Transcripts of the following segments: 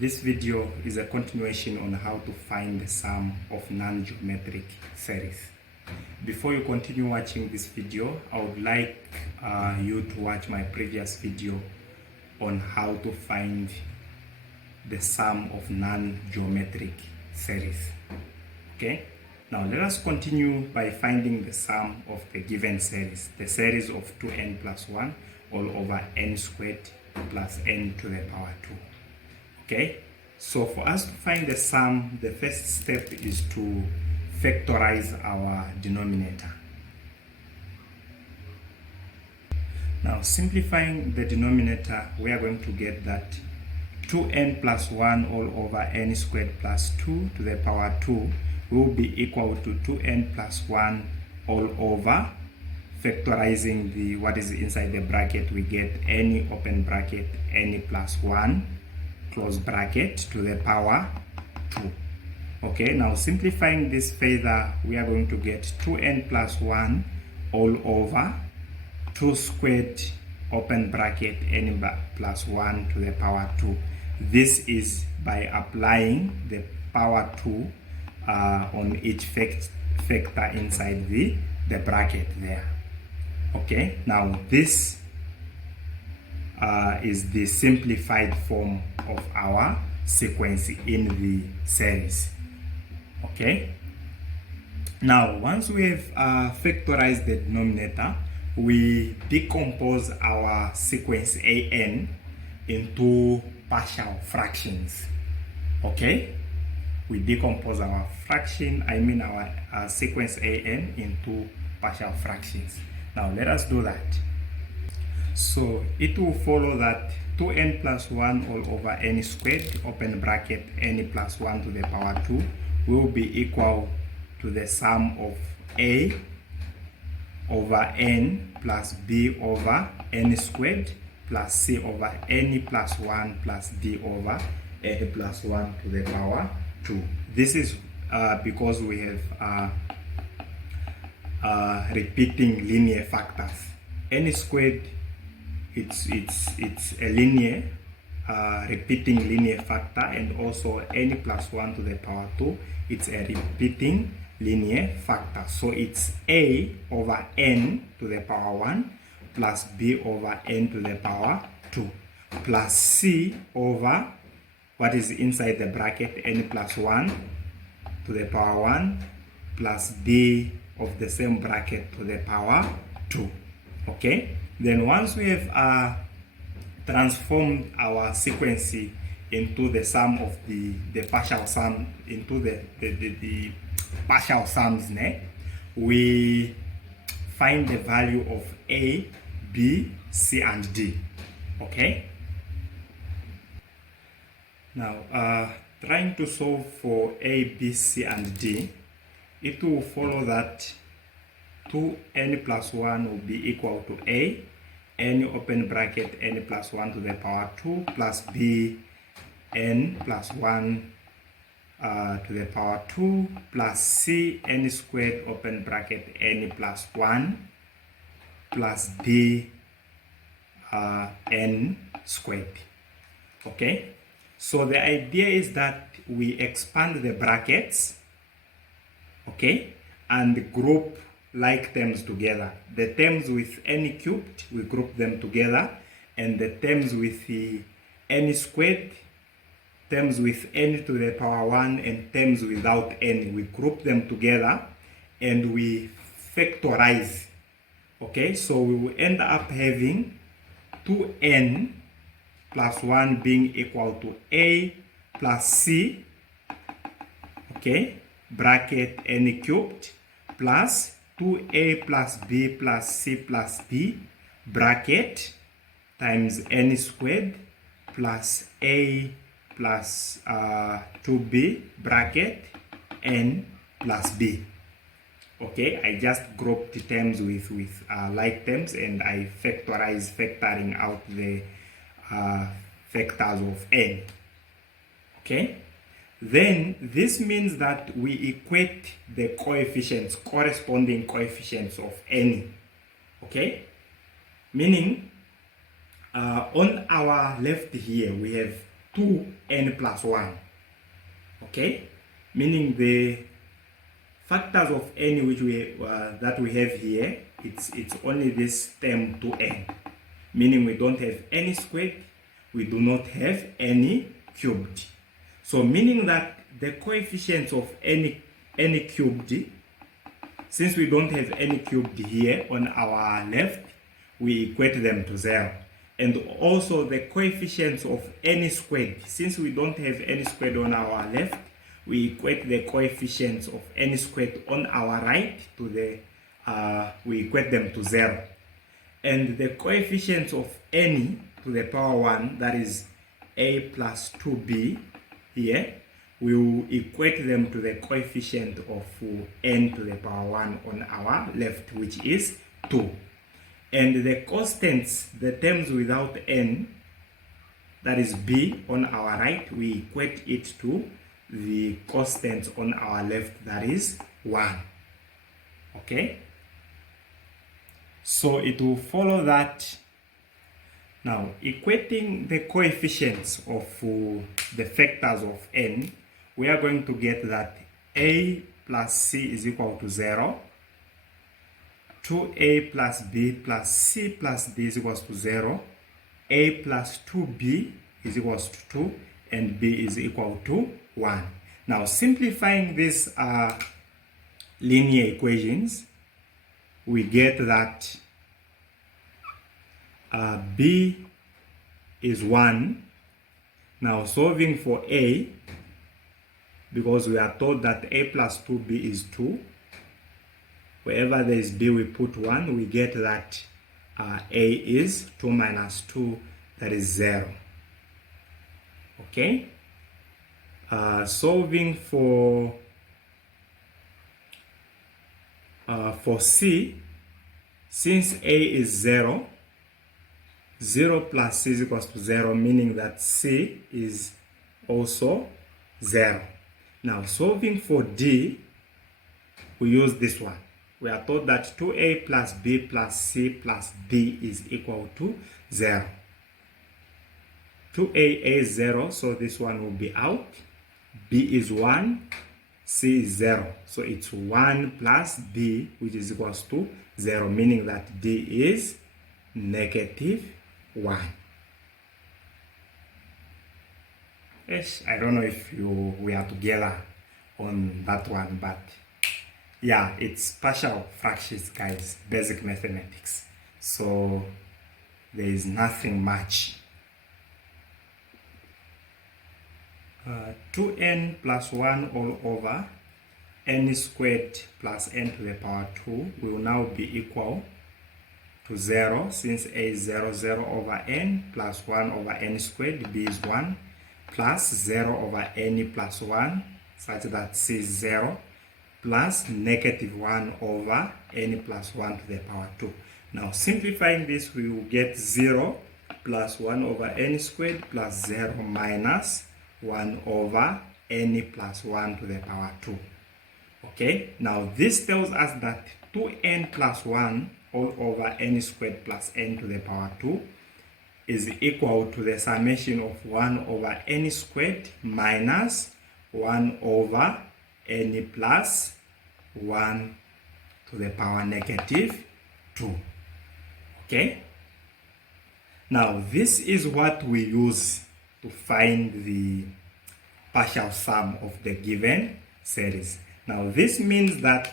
This video is a continuation on how to find the sum of non-geometric series. Before you continue watching this video, I would like you to watch my previous video on how to find the sum of non-geometric series. Okay, now let us continue by finding the sum of the given series, the series of 2n plus 1 all over n squared plus n to the power 2. Okay, so for us to find the sum, the first step is to factorize our denominator. Now, simplifying the denominator, we are going to get that 2n plus 1 all over n squared plus 2 to the power 2 will be equal to 2n plus 1 all over, factorizing the what is inside the bracket, we get n open bracket n plus 1 close bracket to the power 2. Okay, now simplifying this further, we are going to get 2n plus 1 all over 2 squared open bracket n plus 1 to the power 2. This is by applying the power 2 on each factor inside the bracket there. Okay, now this is the simplified form of our sequence in the series. Okay, now once we have factorized the denominator, we decompose our sequence an into partial fractions. Okay, we decompose our our sequence an into partial fractions. Now let us do that. So it will follow that 2n plus 1 all over n squared open bracket n plus 1 to the power 2 will be equal to the sum of a over n plus b over n squared plus c over n plus 1 plus d over n plus 1 to the power 2. This is because we have repeating linear factors. N squared, it's a linear repeating linear factor, and also n plus 1 to the power 2, it's a repeating linear factor. So it's a over n to the power 1 plus b over n to the power 2 plus c over what is inside the bracket n plus 1 to the power 1 plus d of the same bracket to the power 2. Okay, then once we have transformed our sequence into the sum of the partial sum, into the partial sums, we find the value of a, b, c, and d. Okay, now trying to solve for a, b, c, and d, it will follow that 2n plus 1 will be equal to a, n open bracket n plus 1 to the power 2 plus b n plus 1 to the power 2 plus c n squared open bracket n plus 1 plus d n squared. Okay, so the idea is that we expand the brackets, okay, and group like terms together. The terms with n cubed, we group them together, and the terms with the n squared, terms with n to the power 1, and terms without n, we group them together and we factorize. Okay, so we will end up having 2n plus 1 being equal to a plus c, okay, bracket n cubed, plus 2a plus b plus c plus d bracket times n squared plus a plus 2b bracket n plus b. Okay, I just grouped the terms with like terms, and I factoring out the factors of n. Okay, then this means that we equate the coefficients, corresponding coefficients of n. Okay, meaning on our left here we have 2n plus 1. Okay, meaning the factors of n which that we have here, it's only this term 2n, meaning we don't have any squared, we do not have any cubed. So meaning that the coefficients of any cubed, since we don't have any cubed here on our left, we equate them to 0. And also the coefficients of any squared, since we don't have any squared on our left, we equate the coefficients of any squared on our right to the, we equate them to 0. And the coefficients of any to the power 1, that is a plus 2b here, we will equate them to the coefficient of n to the power 1 on our left, which is 2. And the constants, the terms without n, that is b on our right, we equate it to the constants on our left, that is 1. Okay? So it will follow that. Now, equating the coefficients of the factors of n, we are going to get that a plus c is equal to 0, 2a plus b plus c plus d is equals to 0, a plus 2b is equals to 2, and b is equal to 1. Now, simplifying these linear equations, we get that b is 1. Now, solving for a, because we are told that a plus 2b is 2, wherever there is b, we put 1, we get that a is 2 minus 2, that is 0. Okay? Solving for c, since a is 0, 0 plus c is equals to 0, meaning that c is also 0. Now, solving for d, we use this one. We are told that 2a plus b plus c plus d is equal to 0. 2a is 0, so this one will be out. B is 1, c is 0. So it's 1 plus b, which is equals to 0, meaning that d is negative 1. Yes, I don't know if we are together on that one, but yeah, it's partial fractions, guys, basic mathematics. So there is nothing much. 2n plus 1 all over n squared plus n to the power 2 will now be equal to 0, since a is 0, 0 over n plus 1 over n squared, b is 1, plus 0 over n plus 1, such that c is 0, plus negative 1 over n plus 1 to the power 2. Now, simplifying this, we will get 0 plus 1 over n squared plus 0 minus 1 over n plus 1 to the power 2. Okay, now this tells us that 2n plus 1 all over n squared plus n to the power 2 is equal to the summation of 1 over n squared minus 1 over n plus 1 to the power negative 2. Okay, now this is what we use to find the partial sum of the given series. Now this means that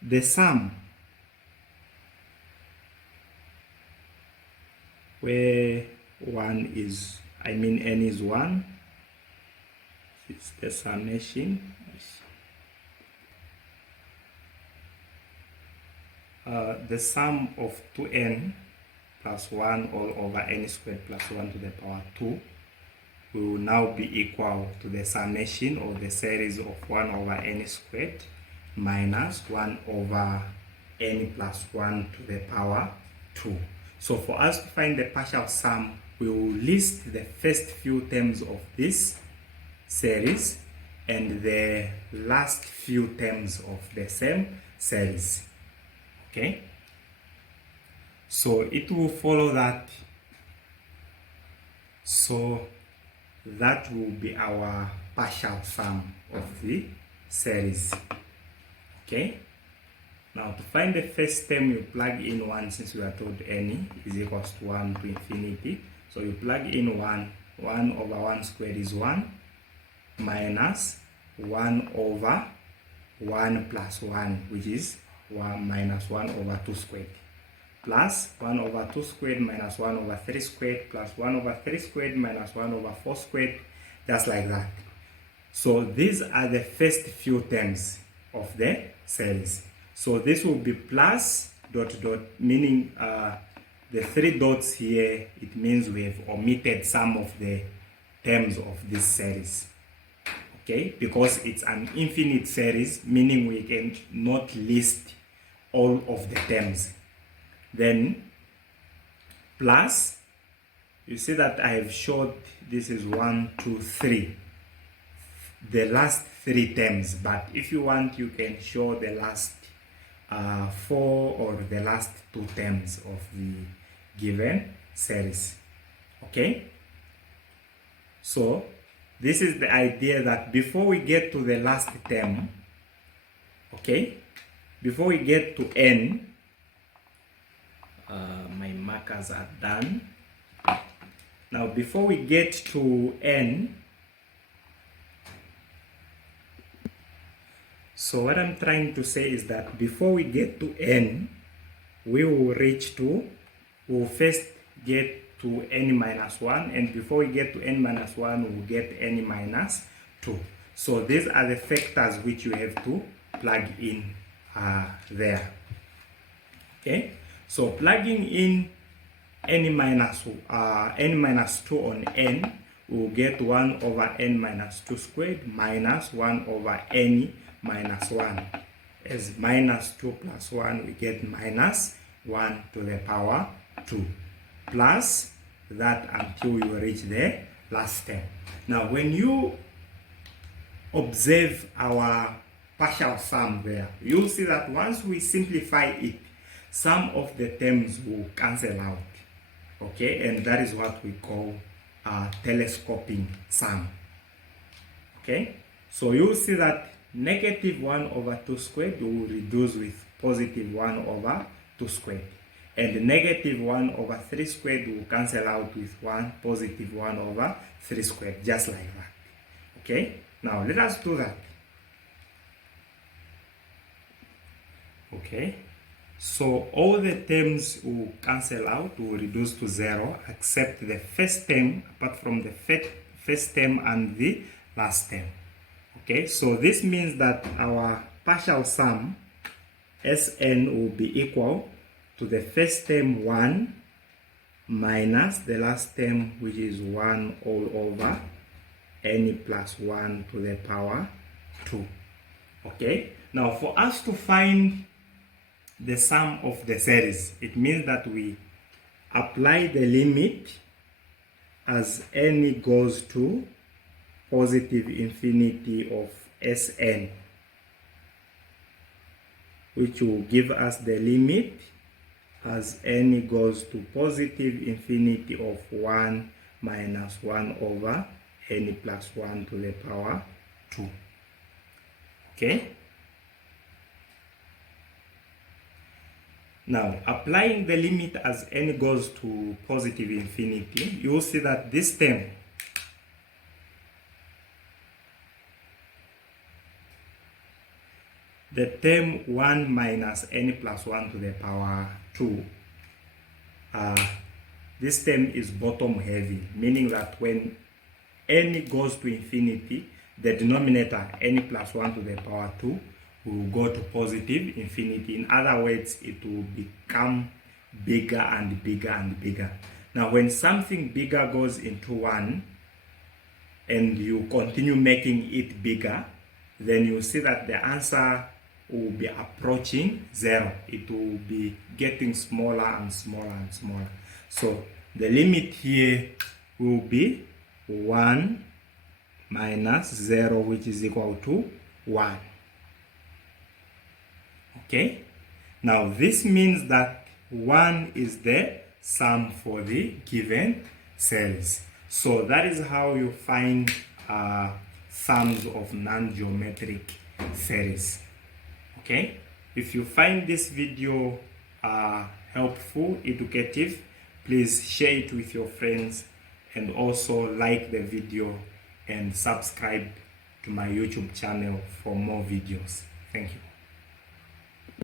the sum where n is 1, it's the summation. The sum of 2n plus 1 all over n squared plus 1 to the power 2 will now be equal to the summation of the series of 1 over n squared minus 1 over n plus 1 to the power 2. So for us to find the partial sum, we will list the first few terms of this series and the last few terms of the same series. Okay? So it will follow that. So 2n plus 1 all over n squared plus 1 to the power 2 will now be equal to the summation of 1 over n squared plus 1 to the power 2 minus 1 over n plus 1 to the power 2. So for us to find the partial sum, we will list the first few terms of this series and the last few terms of the same series. Okay? So it will follow that that will be our partial sum of the series. Okay, now to find the first term, you plug in 1, since we are told n is equals to 1 to infinity. So you plug in 1 over 1 squared is 1, minus 1 over 1 plus 1, which is 1 minus 1 over 2 squared, plus 1 over 2 squared minus 1 over 3 squared, plus 1 over 3 squared minus 1 over 4 squared, just like that. So these are the first few terms of the series. So this will be plus dot dot, meaning the 3 dots here, it means we have omitted some of the terms of this series. Okay, because it's an infinite series, meaning we can not list all of the terms. Then plus, you see that I have showed this is 1, 2, 3, the last 3 terms, but if you want, you can show the last 4 or the last 2 terms of the given series. Okay, so this is the idea that before we get to the last term, okay, before we get to n, my markers are done. Now before we get to n, so what I'm trying to say is that before we get to n, we will we'll first get to n minus 1, and before we get to n minus 1, we'll get n minus 2. So these are the factors which you have to plug in there. Okay, so plugging in n minus 2 on n, we'll get 1 over n minus 2 squared minus 1 over n minus 1. As minus 2 plus 1, we get minus 1 to the power 2, plus that until you reach the last term. Now when you observe our partial sum there, you'll see that once we simplify it, some of the terms will cancel out. Okay, and that is what we call telescoping sum. Okay, so you'll see that negative 1 over 2 squared will reduce with positive 1 over 2 squared, and negative 1 over 3 squared will cancel out with positive 1 over 3 squared, just like that. Okay, now let us do that. Okay, so all the terms will cancel out, will reduce to 0, except the first term, apart from the first term and the last term. Okay, so this means that our partial sum Sn will be equal to the first term 1 minus the last term, which is 1 all over n plus 1 to the power 2. Okay, now for us to find the sum of the series, it means that we apply the limit as n goes to positive infinity of Sn, which will give us the limit as n goes to positive infinity of 1 minus 1 over n plus 1 to the power 2. Okay, now applying the limit as n goes to positive infinity, you will see that this term, the term 1 minus n plus 1 to the power 2, this term is bottom heavy, meaning that when n goes to infinity, the denominator n plus 1 to the power 2 will go to positive infinity. In other words, it will become bigger and bigger and bigger. Now when something bigger goes into 1 and you continue making it bigger, then you see that the answer will be approaching 0. It will be getting smaller and smaller and smaller. So the limit here will be 1 minus 0, which is equal to 1. Okay, now this means that 1 is the sum for the given series. So that is how you find sums of non-geometric series. Okay, if you find this video helpful, educative, please share it with your friends, and also like the video and subscribe to my YouTube channel for more videos. Thank you.